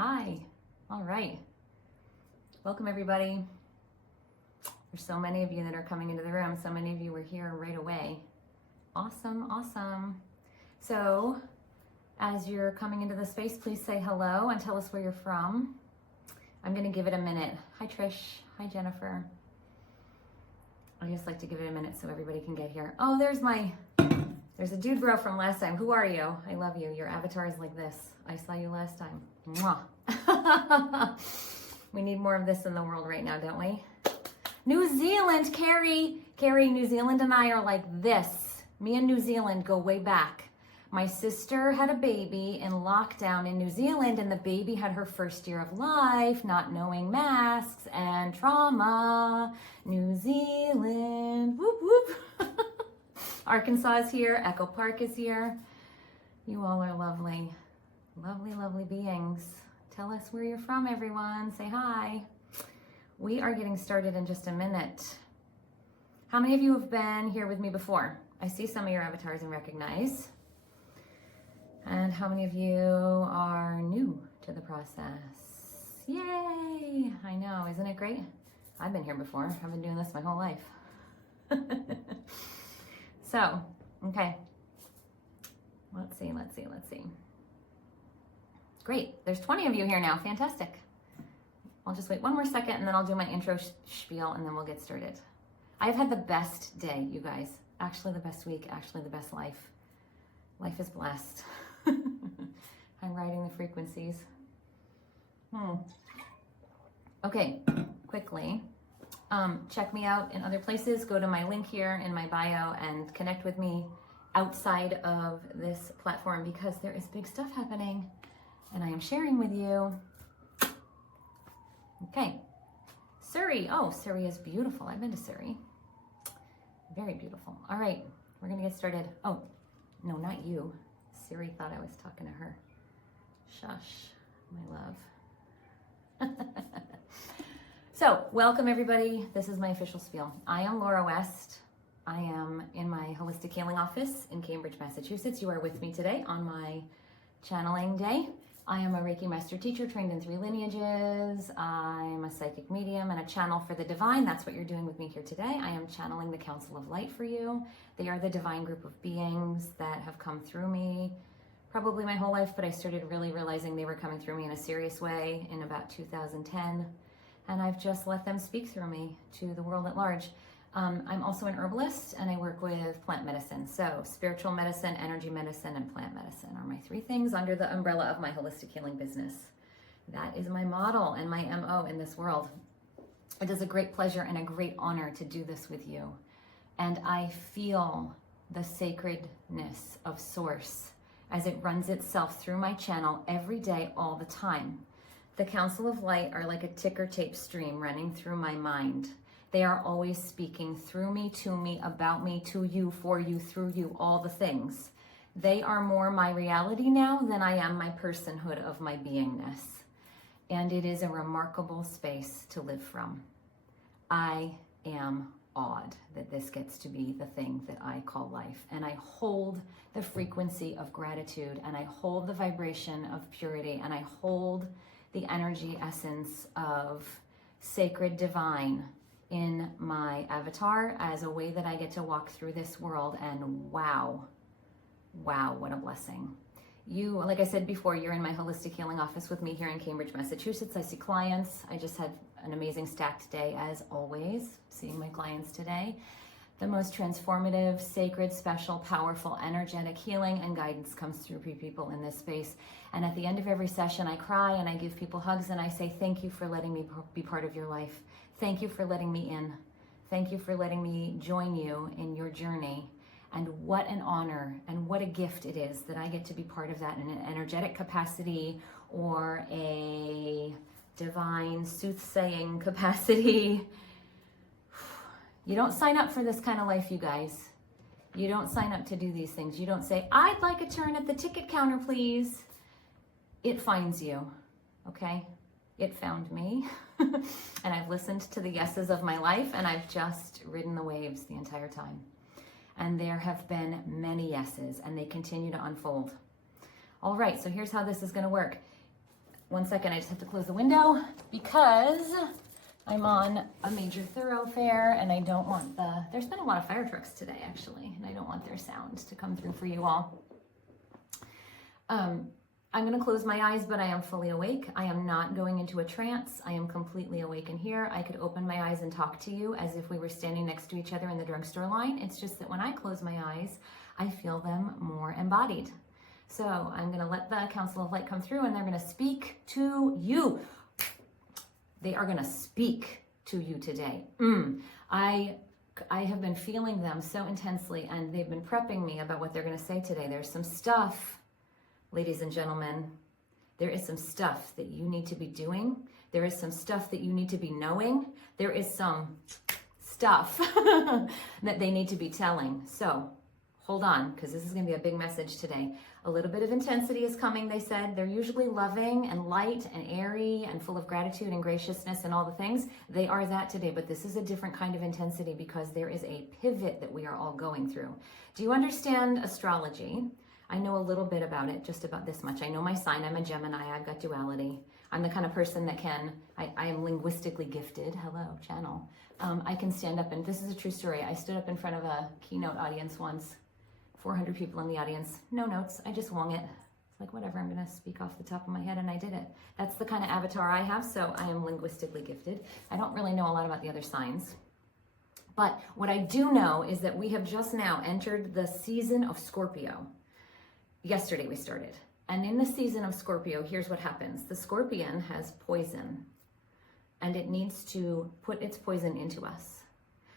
Hi. All right. Welcome, everybody. There's so many of you that are coming into the room. So many of you were here right away. Awesome, awesome. So, as you're coming into the space, please say hello and tell us where you're from. I'm going to give it a minute. Hi, Trish. Hi, Jennifer. I just like to give it a minute so everybody can get here. Oh, there's a dude bro from last time. Who are you? I love you. Your avatar is like this. I saw you last time. Mwah. We need more of this in the world right now, don't we? New Zealand, Carrie, New Zealand and I are like this. Me and New Zealand go way back. My sister had a baby in lockdown in New Zealand, and the baby had her first year of life, not knowing masks and trauma. New Zealand, whoop, whoop. Arkansas is here, Echo Park is here. You all are lovely, lovely, lovely beings. Tell us where you're from, everyone. Say hi. We are getting started in just a minute. How many of you have been here with me before? I see some of your avatars and recognize. And how many of you are new to the process? Yay! I know, isn't it great? I've been here before. I've been doing this my whole life. So, okay. Let's see. Great, there's 20 of you here now, fantastic. I'll just wait one more second and then I'll do my intro spiel and then we'll get started. I've had the best day, you guys. Actually the best week, actually the best life. Life is blessed. I'm riding the frequencies. Okay, quickly. Check me out in other places. Go to my link here in my bio and connect with me outside of this platform because there is big stuff happening and I am sharing with you. Okay, Surrey. Oh, Surrey is beautiful. I've been to Surrey. Very beautiful. All right, we're gonna get started. Oh, no, not you. Siri thought I was talking to her. Shush, my love. So, welcome everybody. This is my official spiel. I am Laura West. I am in my holistic healing office in Cambridge, Massachusetts. You are with me today on my channeling day. I am a Reiki master teacher trained in 3 lineages. I'm a psychic medium and a channel for the divine. That's what you're doing with me here today. I am channeling the Council of Light for you. They are the divine group of beings that have come through me probably my whole life, but I started really realizing they were coming through me in a serious way in about 2010. And I've just let them speak through me to the world at large. I'm also an herbalist and I work with plant medicine. So spiritual medicine, energy medicine, and plant medicine are my 3 things under the umbrella of my holistic healing business. That is my model and my MO in this world. It is a great pleasure and a great honor to do this with you. And I feel the sacredness of Source as it runs itself through my channel every day, all the time. The Council of Light are like a ticker tape stream running through my mind. They are always speaking through me, to me, about me, to you, for you, through you, all the things. They are more my reality now than I am my personhood of my beingness. And it is a remarkable space to live from. I am awed that this gets to be the thing that I call life. And I hold the frequency of gratitude, and I hold the vibration of purity, and I hold the energy essence of sacred divine in my avatar as a way that I get to walk through this world, and wow, what a blessing. You, like I said before, you're in my holistic healing office with me here in Cambridge, Massachusetts. I see clients. I just had an amazing stacked day as always, seeing my clients today. The most transformative, sacred, special, powerful, energetic healing and guidance comes through people in this space. And at the end of every session, I cry and I give people hugs and I say, thank you for letting me be part of your life. Thank you for letting me in. Thank you for letting me join you in your journey. And what an honor and what a gift it is that I get to be part of that in an energetic capacity or a divine soothsaying capacity. You don't sign up for this kind of life, you guys. You don't sign up to do these things. You don't say, I'd like a turn at the ticket counter, please. It finds you, okay? It found me. And I've listened to the yeses of my life, and I've just ridden the waves the entire time. And there have been many yeses, and they continue to unfold. All right, so here's how this is going to work. 1 second, I just have to close the window because I'm on a major thoroughfare and I don't want there's been a lot of fire trucks today actually, and I don't want their sound to come through for you all. I'm going to close my eyes, but I am fully awake. I am not going into a trance. I am completely awake in here. I could open my eyes and talk to you as if we were standing next to each other in the drugstore line. It's just that when I close my eyes, I feel them more embodied. So I'm going to let the Council of Light come through and they're going to speak to you. They are going to speak to you today. I have been feeling them so intensely, and they've been prepping me about what they're going to say today. There's some stuff. Ladies and gentlemen, there is some stuff that you need to be doing. There is some stuff that you need to be knowing. There is some stuff that they need to be telling. So hold on, because this is going to be a big message today. A little bit of intensity is coming, they said. They're usually loving and light and airy and full of gratitude and graciousness and all the things. They are that today, but this is a different kind of intensity because there is a pivot that we are all going through. Do you understand astrology? I know a little bit about it, just about this much. I know my sign. I'm a Gemini. I've got duality. I'm the kind of person that I am linguistically gifted. Hello, channel. I can stand up, and this is a true story. I stood up in front of a keynote audience once, 400 people in the audience, no notes. I just wung it. It's like, whatever, I'm going to speak off the top of my head, and I did it. That's the kind of avatar I have, so I am linguistically gifted. I don't really know a lot about the other signs. But what I do know is that we have just now entered the season of Scorpio. Yesterday we started. And in the season of Scorpio, here's what happens. The scorpion has poison, and it needs to put its poison into us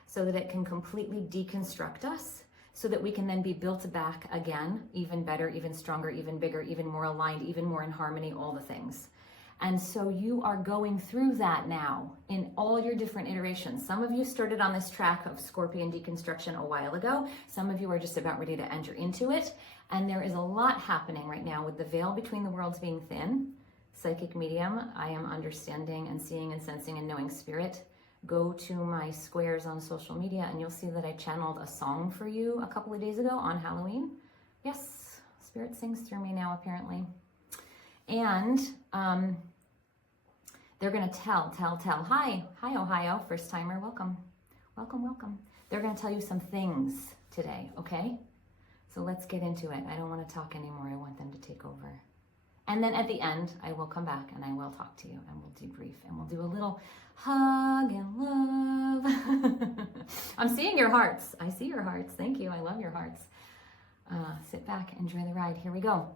so that it can completely deconstruct us, so that we can then be built back again, even better, even stronger, even bigger, even more aligned, even more in harmony, all the things. And so you are going through that now in all your different iterations. Some of you started on this track of scorpion deconstruction a while ago. Some of you are just about ready to enter into it. And there is a lot happening right now with the veil between the worlds being thin. Psychic medium, I am understanding and seeing and sensing and knowing spirit. Go to my squares on social media and you'll see that I channeled a song for you a couple of days ago on Halloween. Yes, spirit sings through me now apparently. And they're going to tell. Hi, Ohio, first timer, welcome. They're going to tell you some things today, okay? So let's get into it. I don't want to talk anymore. I want them to take over. And then at the end, I will come back and I will talk to you and we'll debrief and we'll do a little hug and love. I'm seeing your hearts. I see your hearts. Thank you. I love your hearts. Sit back, enjoy the ride. Here we go.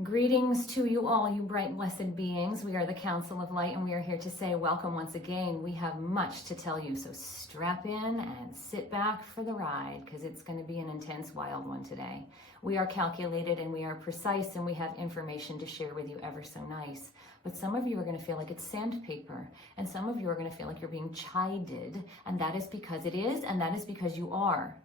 Greetings to you all, you bright, blessed beings. We are the Council of Light, and we are here to say welcome once again. We have much to tell you, so strap in and sit back for the ride, because it's going to be an intense, wild one today. We are calculated, and we are precise, and we have information to share with you ever so nice. But some of you are going to feel like it's sandpaper, and some of you are going to feel like you're being chided, and that is because it is, and that is because you are.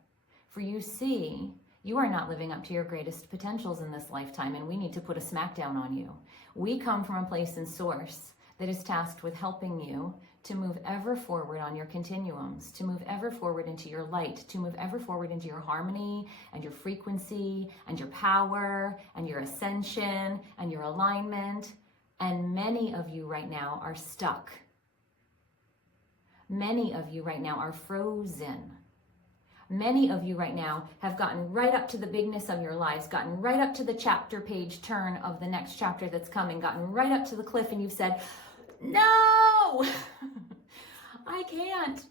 For you see, you are not living up to your greatest potentials in this lifetime, and we need to put a smackdown on you. We come from a place in source that is tasked with helping you to move ever forward on your continuums, to move ever forward into your light, to move ever forward into your harmony and your frequency and your power and your ascension and your alignment. And many of you right now are stuck. Many of you right now are frozen. Many of you right now have gotten right up to the bigness of your lives, gotten right up to the chapter page turn of the next chapter that's coming, gotten right up to the cliff, and you've said, no, I can't,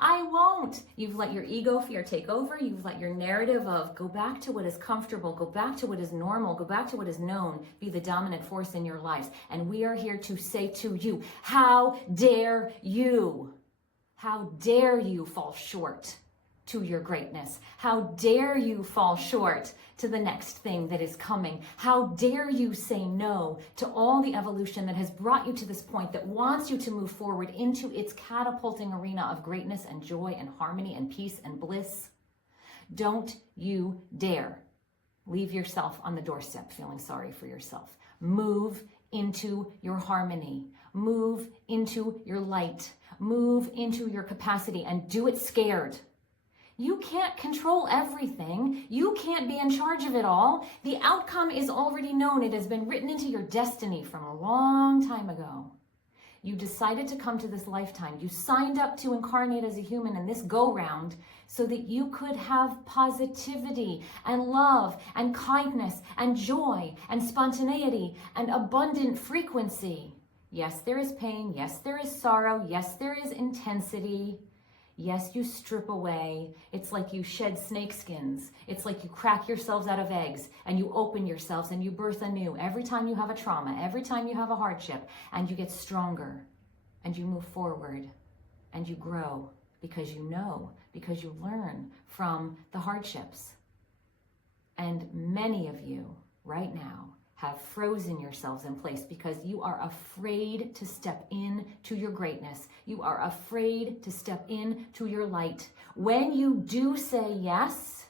I won't. You've let your ego fear take over. You've let your narrative of go back to what is comfortable, go back to what is normal, go back to what is known, be the dominant force in your lives. And we are here to say to you, how dare you? How dare you fall short to your greatness? How dare you fall short to the next thing that is coming? How dare you say no to all the evolution that has brought you to this point, that wants you to move forward into its catapulting arena of greatness and joy and harmony and peace and bliss? Don't you dare leave yourself on the doorstep feeling sorry for yourself. Move into your harmony. Move into your light. Move into your capacity, and do it scared. You can't control everything. You can't be in charge of it all. The outcome is already known. It has been written into your destiny from a long time ago. You decided to come to this lifetime. You signed up to incarnate as a human in this go-round so that you could have positivity and love and kindness and joy and spontaneity and abundant frequency. Yes, there is pain. Yes, there is sorrow. Yes, there is intensity. Yes, you strip away. It's like you shed snake skins. It's like you crack yourselves out of eggs and you open yourselves and you birth anew. Every time you have a trauma, every time you have a hardship, and you get stronger and you move forward and you grow because you know, because you learn from the hardships. And many of you right now have frozen yourselves in place because you are afraid to step in to your greatness. You are afraid to step in to your light. When you do say yes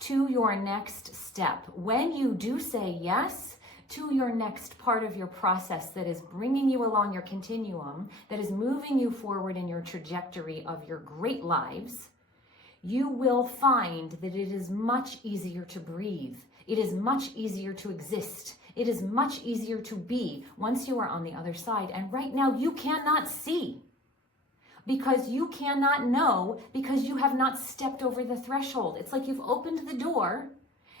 to your next step, when you do say yes to your next part of your process that is bringing you along your continuum, that is moving you forward in your trajectory of your great lives, you will find that it is much easier to breathe. It is much easier to exist. It is much easier to be once you are on the other side. And right now you cannot see because you cannot know because you have not stepped over the threshold. It's like you've opened the door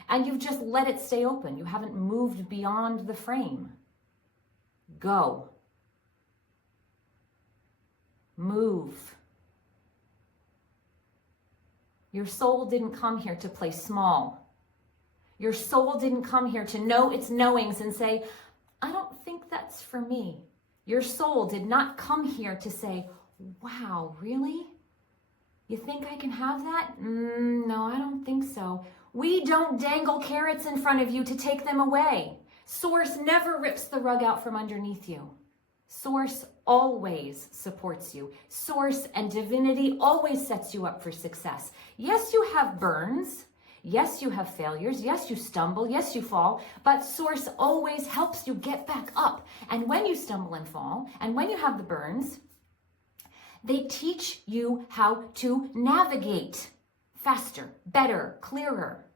and you've just let it stay open. You haven't moved beyond the frame. Go. Move. Your soul didn't come here to play small. Your soul didn't come here to know its knowings and say, I don't think that's for me. Your soul did not come here to say, wow, really? You think I can have that? No, I don't think so. We don't dangle carrots in front of you to take them away. Source never rips the rug out from underneath you. Source always supports you. Source and divinity always sets you up for success. Yes, you have burns. Yes, you have failures. Yes, you stumble. Yes, you fall. But Source always helps you get back up. And when you stumble and fall, and when you have the burns, they teach you how to navigate faster, better, clearer.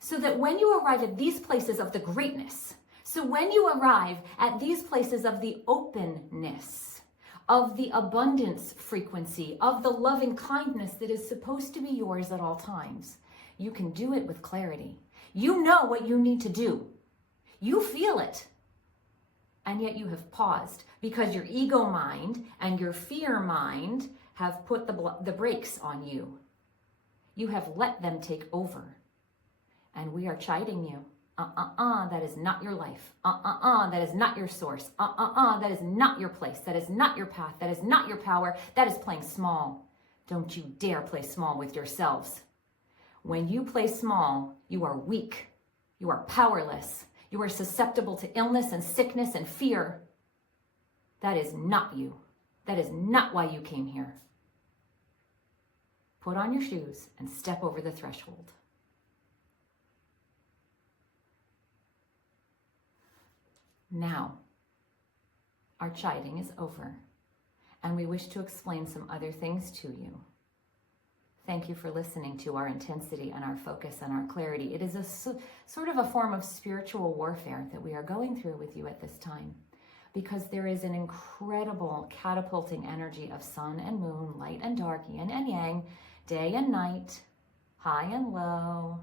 So that when you arrive at these places of the greatness, so when you arrive at these places of the openness, of the abundance frequency, of the loving kindness that is supposed to be yours at all times, you can do it with clarity. You know what you need to do. You feel it. And yet you have paused because your ego mind and your fear mind have put the brakes on you. You have let them take over. And we are chiding you. That is not your life. That is not your source. That is not your place. That is not your path. That is not your power. That is playing small. Don't you dare play small with yourselves. When you play small, you are weak. You are powerless. You are susceptible to illness and sickness and fear. That is not you. That is not why you came here. Put on your shoes and step over the threshold. Now, our chiding is over, and we wish to explain some other things to you. Thank you for listening to our intensity and our focus and our clarity. It is a sort of a form of spiritual warfare that we are going through with you at this time, because there is an incredible catapulting energy of sun and moon, light and dark, yin and yang, day and night, high and low,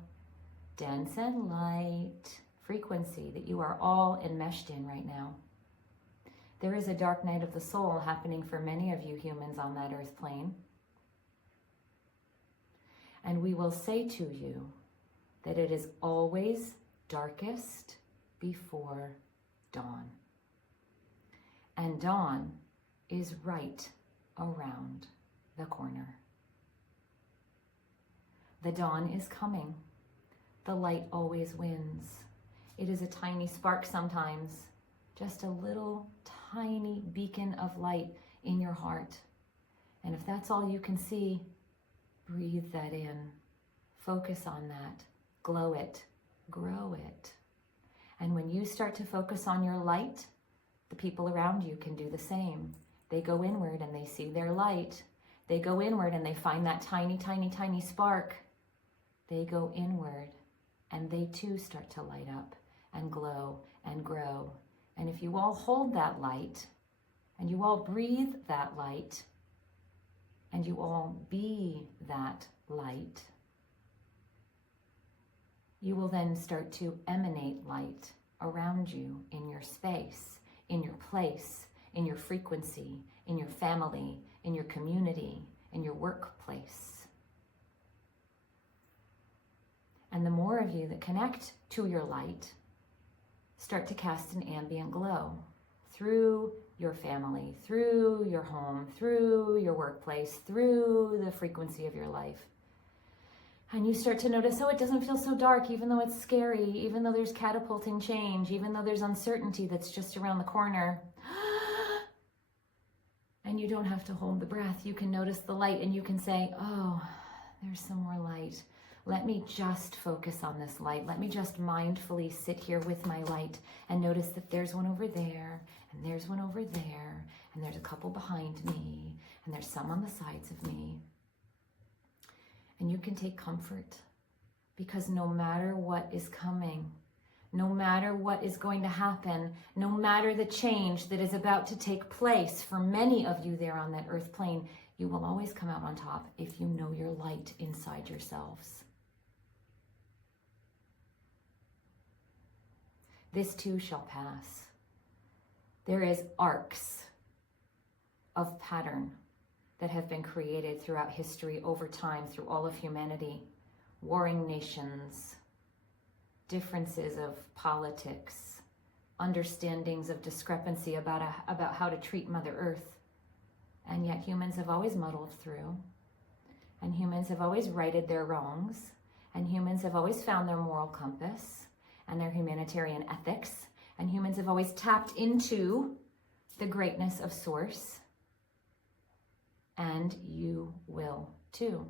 dense and light, frequency that you are all enmeshed in right now. There is a dark night of the soul happening for many of you humans on that earth plane. And we will say to you that it is always darkest before dawn. And dawn is right around the corner. The dawn is coming. The light always wins. It is a tiny spark sometimes, just a little tiny beacon of light in your heart. And if that's all you can see, breathe that in. Focus on that. Glow it. Grow it. And when you start to focus on your light, the people around you can do the same. They go inward and they see their light. They go inward and they find that tiny, tiny, tiny spark. They go inward and they too start to light up and glow and grow. And if you all hold that light and you all breathe that light and you all be that light, you will then start to emanate light around you in your space, in your place, in your frequency, in your family, in your community, in your workplace. And the more of you that connect to your light start to cast an ambient glow through your family, through your home, through your workplace, through the frequency of your life. And you start to notice, oh, it doesn't feel so dark, even though it's scary, even though there's catapulting change, even though there's uncertainty that's just around the corner. And you don't have to hold the breath. You can notice the light and you can say, oh, there's some more light. Let me just focus on this light. Let me just mindfully sit here with my light and notice that there's one over there, and there's one over there, and there's a couple behind me, and there's some on the sides of me. And you can take comfort, because no matter what is coming, no matter what is going to happen, no matter the change that is about to take place for many of you there on that earth plane, you will always come out on top if you know your light inside yourselves. This too shall pass. There is arcs of pattern that have been created throughout history over time, through all of humanity, warring nations, differences of politics, understandings of discrepancy about how to treat Mother Earth. And yet humans have always muddled through, and humans have always righted their wrongs, and humans have always found their moral compass and their humanitarian ethics, and humans have always tapped into the greatness of Source. And you will too.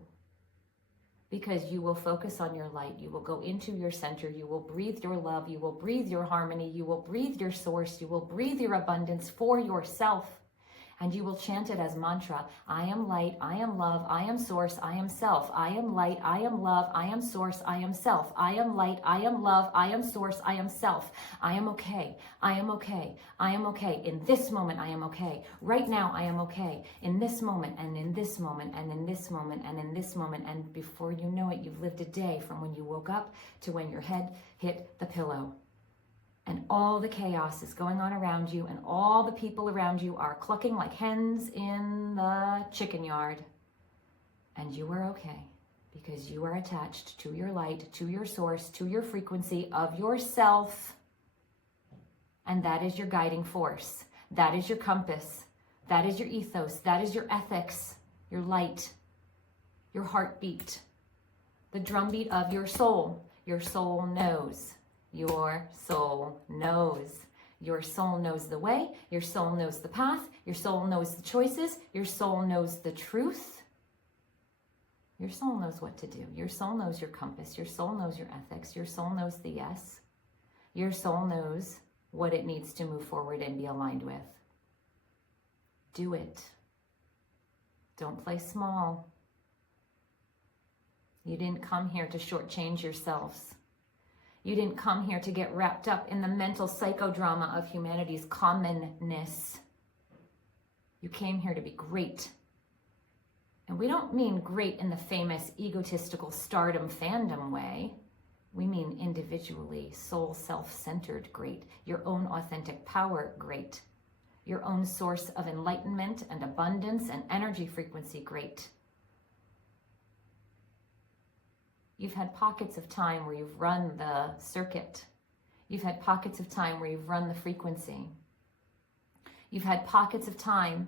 Because you will focus on your light, you will go into your center, you will breathe your love, you will breathe your harmony, you will breathe your source, you will breathe your abundance for yourself. And you will chant it as mantra. I am light, I am love, I am source, I am self. I am light, I am love, I am source, I am self. I am light, I am love, I am source, I am self. I am okay, I am okay, I am okay. In this moment, I am okay. Right now, I am okay. In this moment, and in this moment, and in this moment, and in this moment. And before you know it, you've lived a day from when you woke up to when your head hit the pillow. And all the chaos is going on around you, and all the people around you are clucking like hens in the chicken yard. And you are okay, because you are attached to your light, to your source, to your frequency of yourself. And that is your guiding force. That is your compass. That is your ethos. That is your ethics, your light, your heartbeat, the drumbeat of your soul. Your soul knows. Your soul knows. Your soul knows the way. Your soul knows the path. Your soul knows the choices. Your soul knows the truth. Your soul knows what to do. Your soul knows your compass. Your soul knows your ethics. Your soul knows the yes. Your soul knows what it needs to move forward and be aligned with. Do it. Don't play small. You didn't come here to shortchange yourselves. You didn't come here to get wrapped up in the mental psychodrama of humanity's commonness. You came here to be great. And we don't mean great in the famous egotistical stardom fandom way. We mean individually, soul, self-centered great. Your own authentic power great. Your own source of enlightenment and abundance and energy frequency great. You've had pockets of time where you've run the circuit. You've had pockets of time where you've run the frequency. You've had pockets of time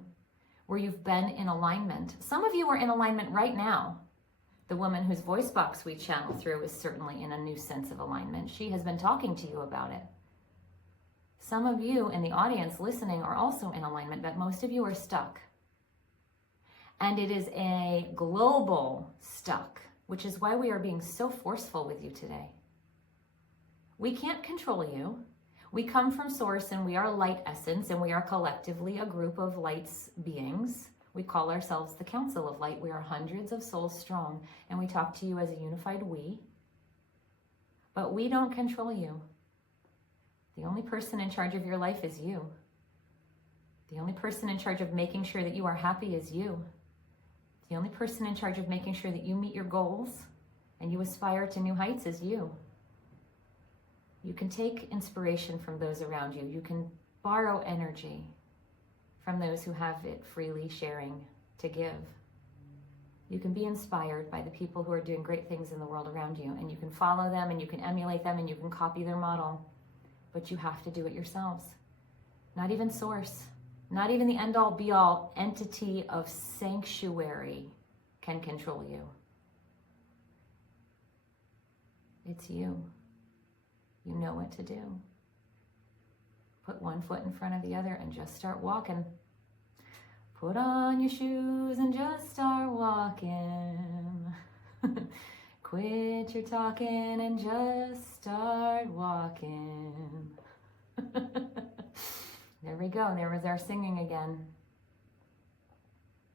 where you've been in alignment. Some of you are in alignment right now. The woman whose voice box we channel through is certainly in a new sense of alignment. She has been talking to you about it. Some of you in the audience listening are also in alignment, but most of you are stuck. And it is a global stuck, which is why we are being so forceful with you today. We can't control you. We come from Source and we are light essence and we are collectively a group of lights beings We call ourselves the Council of Light. We are hundreds of souls strong, and we talk to you as a unified we. But we don't control you. The only person in charge of your life is you. The only person in charge of making sure that you are happy is you. The only person in charge of making sure that you meet your goals and you aspire to new heights is you. You can take inspiration from those around you. You can borrow energy from those who have it freely sharing to give. You can be inspired by the people who are doing great things in the world around you, and you can follow them and you can emulate them and you can copy their model, but you have to do it yourselves. Not even Source, not even the end-all be-all entity of sanctuary can control you. It's you. You know what to do. Put one foot in front of the other and just start walking. Put on your shoes and just start walking. Quit your talking and just start walking. There we go. There was our singing again.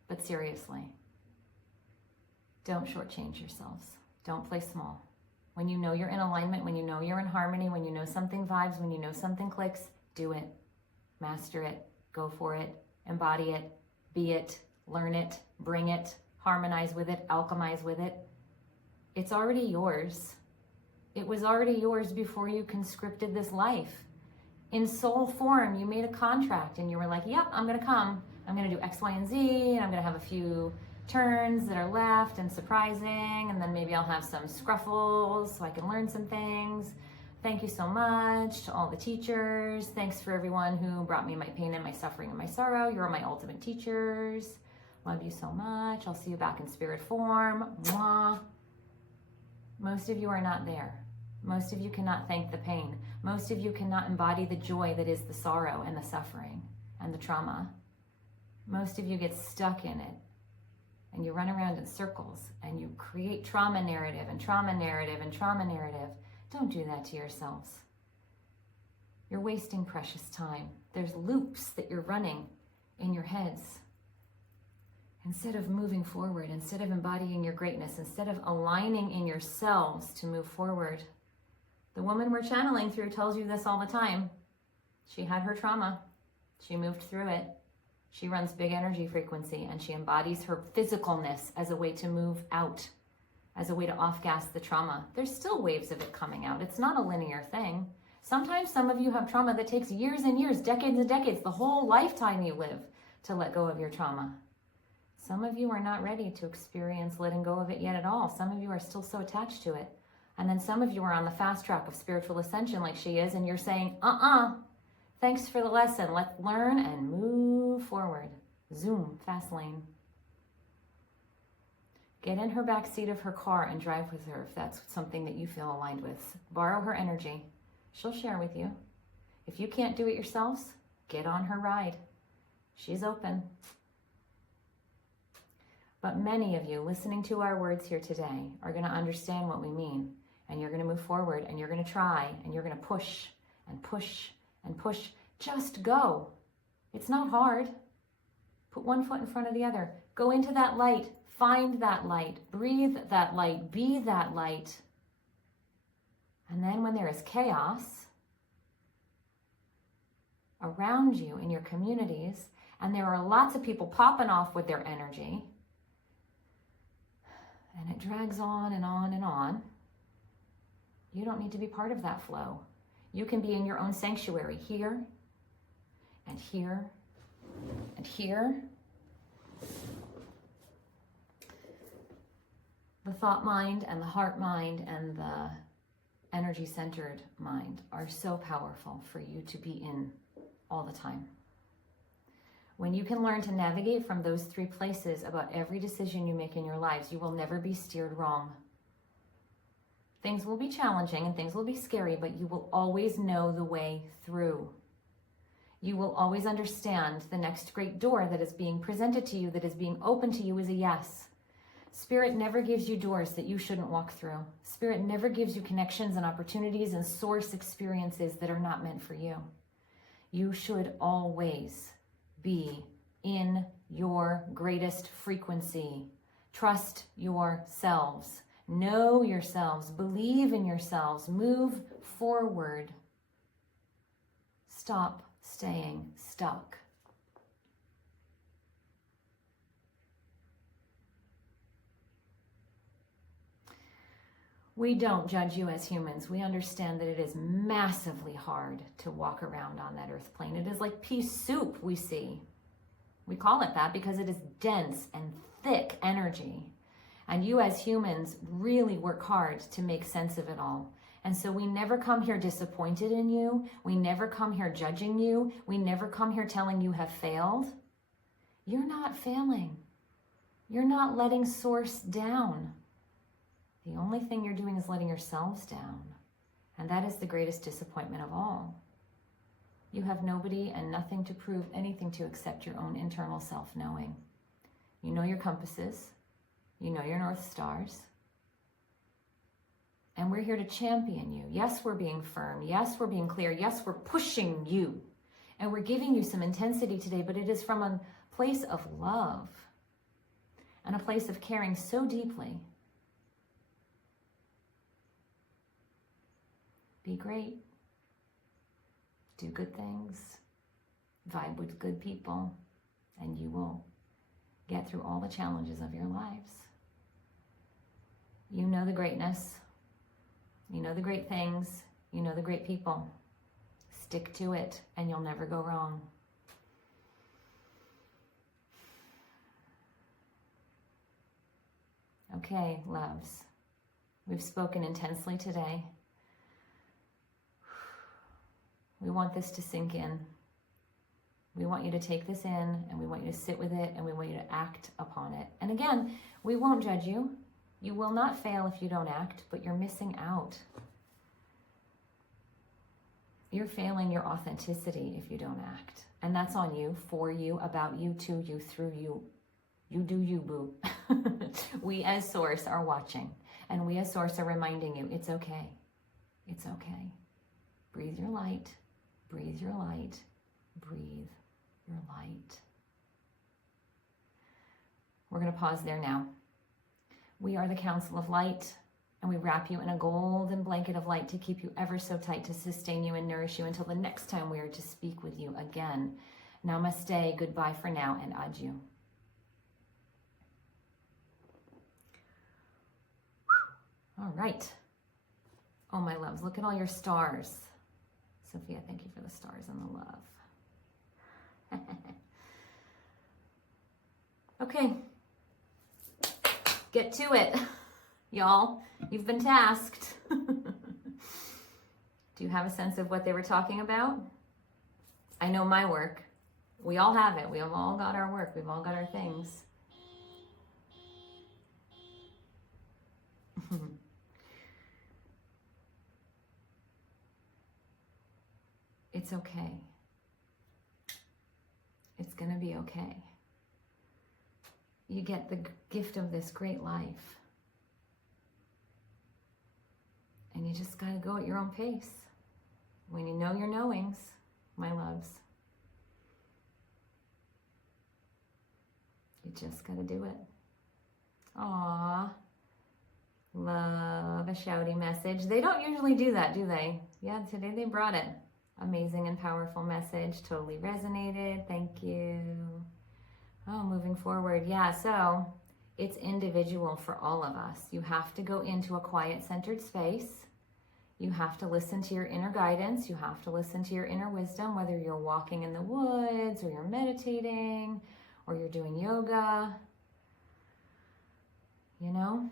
But seriously, don't shortchange yourselves. Don't play small. When you know you're in alignment, when you know you're in harmony, when you know something vibes, when you know something clicks, do it. Master it. Go for it. Embody it. Be it. Learn it. Bring it. Harmonize with it. Alchemize with it. It's already yours. It was already yours before you conscripted this life. In soul form, you made a contract and you were like, yep, I'm going to come. I'm going to do X, Y, and Z, and I'm going to have a few turns that are left and surprising, and then maybe I'll have some scruffles so I can learn some things. Thank you so much to all the teachers. Thanks for everyone who brought me my pain and my suffering and my sorrow. You're my ultimate teachers. Love you so much. I'll see you back in spirit form. Mwah. Most of you are not there. Most of you cannot thank the pain. Most of you cannot embody the joy that is the sorrow and the suffering and the trauma. Most of you get stuck in it. And you run around in circles and you create trauma narrative and trauma narrative and trauma narrative. Don't do that to yourselves. You're wasting precious time. There's loops that you're running in your heads. Instead of moving forward, instead of embodying your greatness, instead of aligning in yourselves to move forward. The woman we're channeling through tells you this all the time. She had her trauma. She moved through it. She runs big energy frequency and she embodies her physicalness as a way to move out, as a way to off-gas the trauma. There's still waves of it coming out. It's not a linear thing. Sometimes some of you have trauma that takes years and years, decades and decades, the whole lifetime you live to let go of your trauma. Some of you are not ready to experience letting go of it yet at all. Some of you are still so attached to it. And then some of you are on the fast track of spiritual ascension like she is, and you're saying, thanks for the lesson. Let's learn and move forward. Zoom, fast lane. Get in her back seat of her car and drive with her if that's something that you feel aligned with. Borrow her energy. She'll share with you. If you can't do it yourselves, get on her ride. She's open. But many of you listening to our words here today are going to understand what we mean. And you're going to move forward and you're going to try and you're going to push and push and push. Just go. It's not hard. Put one foot in front of the other. Go into that light. Find that light. Breathe that light. Be that light. And then when there is chaos around you in your communities, and there are lots of people popping off with their energy, and it drags on and on and on, you don't need to be part of that flow. You can be in your own sanctuary here and here and here. The thought mind and the heart mind and the energy-centered mind are so powerful for you to be in all the time. When you can learn to navigate from those three places about every decision you make in your lives, you will never be steered wrong. Things will be challenging and things will be scary, but you will always know the way through. You will always understand the next great door that is being presented to you, that is being opened to you is a yes. Spirit never gives you doors that you shouldn't walk through. Spirit never gives you connections and opportunities and source experiences that are not meant for you. You should always be in your greatest frequency. Trust yourselves. Know yourselves. Believe in yourselves. Move forward. Stop staying stuck. We don't judge you as humans. We understand that it is massively hard to walk around on that earth plane. It is like pea soup we see. We call it that because it is dense and thick energy. And you as humans really work hard to make sense of it all. And so we never come here disappointed in you. We never come here judging you. We never come here telling you have failed. You're not failing. You're not letting Source down. The only thing you're doing is letting yourselves down. And that is the greatest disappointment of all. You have nobody and nothing to prove anything to except your own internal self-knowing. You know your compasses. You know your North Stars. And we're here to champion you. Yes, we're being firm. Yes, we're being clear. Yes, we're pushing you. And we're giving you some intensity today, but it is from a place of love and a place of caring so deeply. Be great. Do good things. Vibe with good people. And you will get through all the challenges of your lives. You know the greatness. You know the great things. You know the great people. Stick to it and you'll never go wrong. Okay, loves. We've spoken intensely today. We want this to sink in. We want you to take this in and we want you to sit with it and we want you to act upon it. And again, we won't judge you. You will not fail if you don't act, but you're missing out. You're failing your authenticity if you don't act. And that's on you, for you, about you, to you, through you. You do you, boo. We as Source are watching. And we as Source are reminding you, it's okay. It's okay. Breathe your light. Breathe your light. Breathe your light. We're going to pause there now. We are the Council of Light, and we wrap you in a golden blanket of light to keep you ever so tight, to sustain you and nourish you until the next time we are to speak with you again. Namaste, goodbye for now, and adieu. All right. Oh, my loves, look at all your stars. Sophia, thank you for the stars and the love. Okay. Get to it, y'all. You've been tasked. Do you have a sense of what they were talking about? I know my work. We all have it. We have all got our work. We've all got our things. It's okay. It's going to be okay. You get the gift of this great life. And you just got to go at your own pace. When you know your knowings, my loves, you just got to do it. Aww. Love a shouty message. They don't usually do that, do they? Yeah, today they brought it. Amazing and powerful message. Totally resonated. Thank you. Oh, moving forward. Yeah, so it's individual for all of us. You have to go into a quiet, centered space. You have to listen to your inner guidance. You have to listen to your inner wisdom, whether you're walking in the woods or you're meditating or you're doing yoga. You know,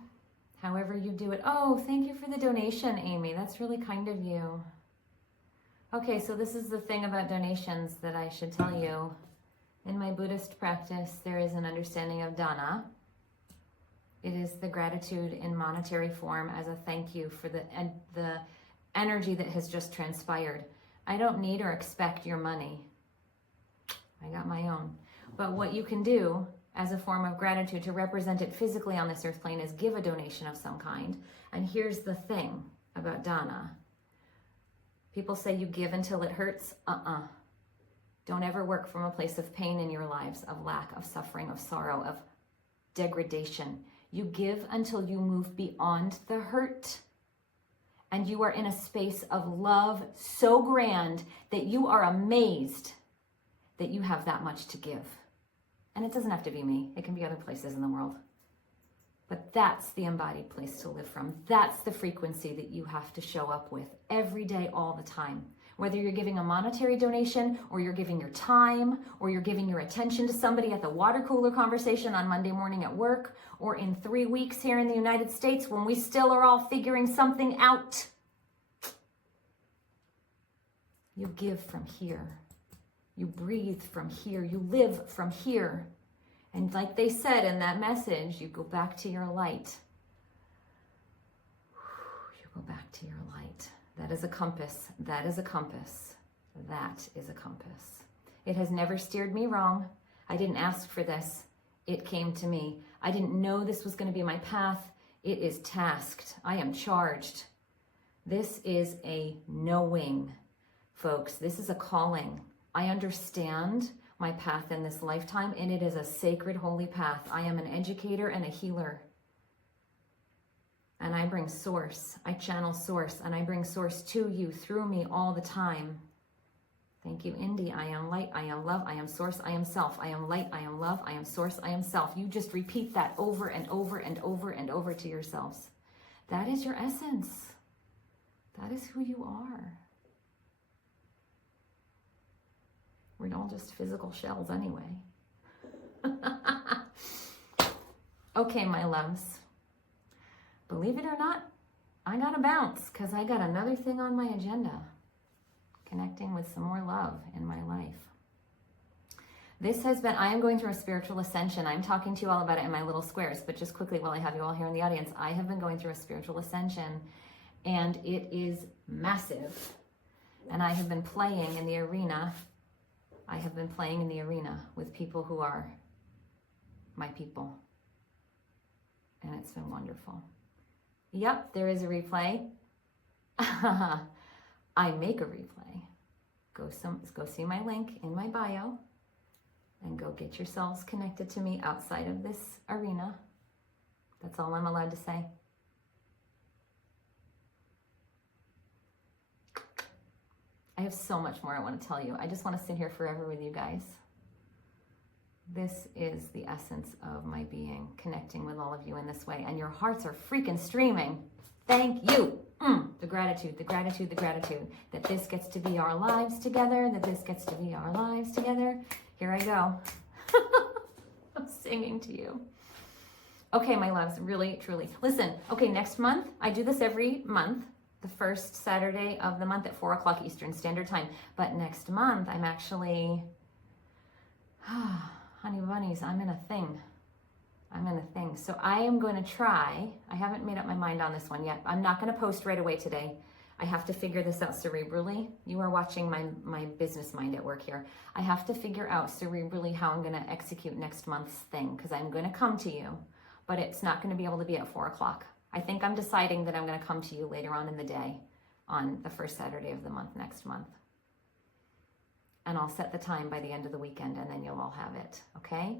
however you do it. Oh, thank you for the donation, Amy. That's really kind of you. Okay, so this is the thing about donations that I should tell you. In my Buddhist practice, there is an understanding of dana. It is the gratitude in monetary form as a thank you for the energy that has just transpired. I don't need or expect your money. I got my own. But what you can do as a form of gratitude to represent it physically on this earth plane is give a donation of some kind. And here's the thing about dana. People say you give until it hurts. Don't ever work from a place of pain in your lives, of lack, of suffering, of sorrow, of degradation. You give until you move beyond the hurt. And you are in a space of love so grand that you are amazed that you have that much to give. And it doesn't have to be me. It can be other places in the world. But that's the embodied place to live from. That's the frequency that you have to show up with every day, all the time. Whether you're giving a monetary donation, or you're giving your time, or you're giving your attention to somebody at the water cooler conversation on Monday morning at work, or in 3 weeks here in the United States when we still are all figuring something out. You give from here. You breathe from here. You live from here. And like they said in that message, you go back to your light. You go back to your light. That is a compass. That is a compass. That is a compass. It has never steered me wrong. I didn't ask for this. It came to me. I didn't know this was going to be my path. It is tasked. I am charged. This is a knowing, folks. This is a calling. I understand my path in this lifetime, and it is a sacred, holy path. I am an educator and a healer. And I bring source. I channel source, and I bring source to you through me all the time. Thank you, Indy. I am light. I am love. I am source. I am self. I am light. I am love. I am source. I am self. You just repeat that over and over and over and over to yourselves. That is your essence. That is who you are. We're all just physical shells anyway. Okay, my loves. Believe it or not, I gotta bounce because I got another thing on my agenda. Connecting with some more love in my life. This has been, I am going through a spiritual ascension. I'm talking to you all about it in my little squares, but just quickly while I have you all here in the audience, I have been going through a spiritual ascension, and it is massive. And I have been playing in the arena. I have been playing in the arena with people who are my people. And it's been wonderful. Yep, there is a replay. I make a replay. Go see my link in my bio and go get yourselves connected to me outside of this arena. That's all I'm allowed to say. I have so much more I want to tell you. I just want to sit here forever with you guys. This is the essence of my being, connecting with all of you in this way. And your hearts are freaking streaming. Thank you. The gratitude, the gratitude, the gratitude that this gets to be our lives together, that this gets to be our lives together. Here I go. I'm singing to you. Okay, my loves, really, truly. Listen, okay, next month, I do this every month, the first Saturday of the month at 4 o'clock Eastern Standard Time. But next month, I'm actually, honey bunnies, I'm in a thing. So I am going to try, I haven't made up my mind on this one yet. I'm not going to post right away today. I have to figure this out cerebrally. You are watching my business mind at work here. I have to figure out cerebrally how I'm going to execute next month's thing, because I'm going to come to you, but it's not going to be able to be at 4 o'clock. I think I'm deciding that I'm going to come to you later on in the day on the first Saturday of the month next month. And I'll set the time by the end of the weekend, and then you'll all have it, okay?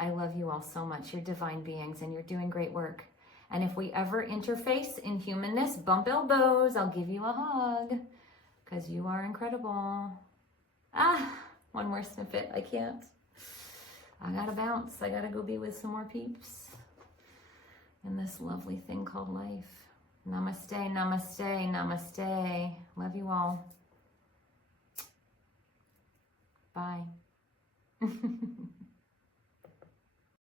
I love you all so much. You're divine beings, and you're doing great work. And if we ever interface in humanness, bump elbows, I'll give you a hug, because you are incredible. One more snippet. I can't. I gotta bounce. I gotta go be with some more peeps in this lovely thing called life. Namaste, namaste, namaste. Love you all. Bye.